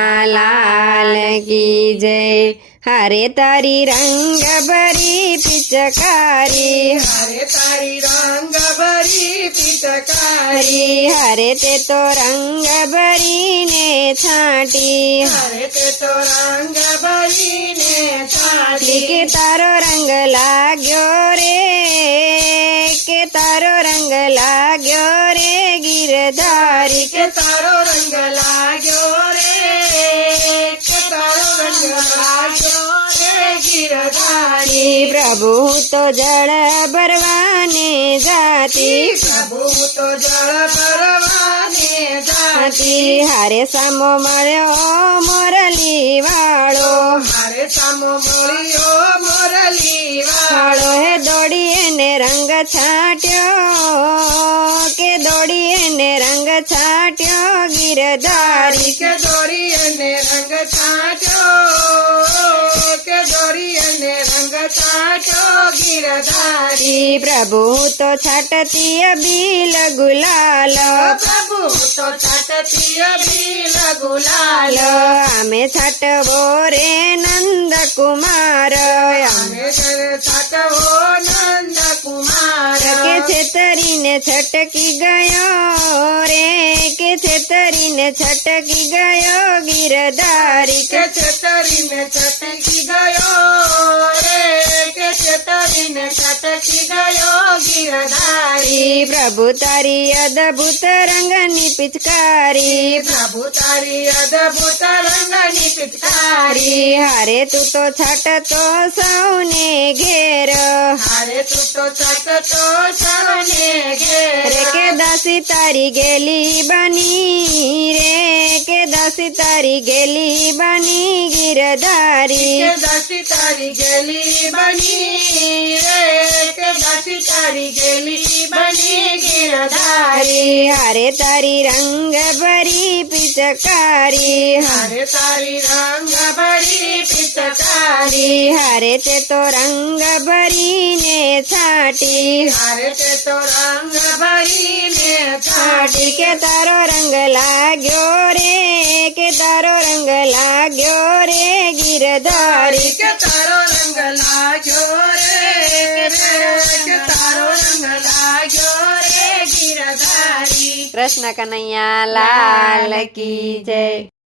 लाल की जय। हरे तारी रंग भरी पिचकारी। हरे तारी रंग भरी पिचकारी। हरे ते तो रंग भरी ने छाटी। हरे ते तो रंग भरी ने छाटी। के तारो रंग लाग्यो रे। के तारो रंग लाग्यो रे गिरधारी। के तारो गिरधारी। प्रभु तो जल बरवाने जाती। प्रभु तो जल बरवाने जाती। हरे सामो मरियो मुरली वालो हरे सामो मरियो मुरली वालो है दौड़िए ने रंग छाट्यो। के दौड़िए ने रंग छाट्यो गिरधारी। के दौड़िए ने रंग छाट्यो દોરી અને રંગ છાંટ્યો ગીરધારી. પ્રભુ તો છટતી અબીલ ગુલાલ. પ્રભુ તો છટતી અબીલ ગુલાલ. અમે છટવો રે નંદ કુમાર અમે છટકી ગયો રે, કે છેતરીને છટકી ગયો ગીરધારી? કે છતરીને છટકી ગયો રે, કે છતરીને છટકી ગયો ગીરધારી? पिचकारी प्रभु तारी अद्भुत रंगनी पिचकारी। प्रभु तारी अद्भुत रंगनी पिचकारी। हरे तू तो छट तो सौने घेर। हरे तू तो छट तो सौने घेर। के दासी तारी गेली बनी तारी गेली बनी गिरदारी। दसी तारी गेली बनी दसी तारी गेली बनी गिरदारी। हरे तारी रंग भरी पिचकारी। हरे तारी रंग भरी पिचकारी। हरे ते तो रंग भरी ने छाटी। हरे ते तो रंग भरी ने छाटी के तारो रंग लाग्यो रे। રંગ લાગ્યો રે ગીરધારી. કે તારો રંગ લાગ્યો રે કે તારો રંગ લાગ્યો રે ગીરધારી. કૃષ્ણ કનૈયા લાલ કી જય.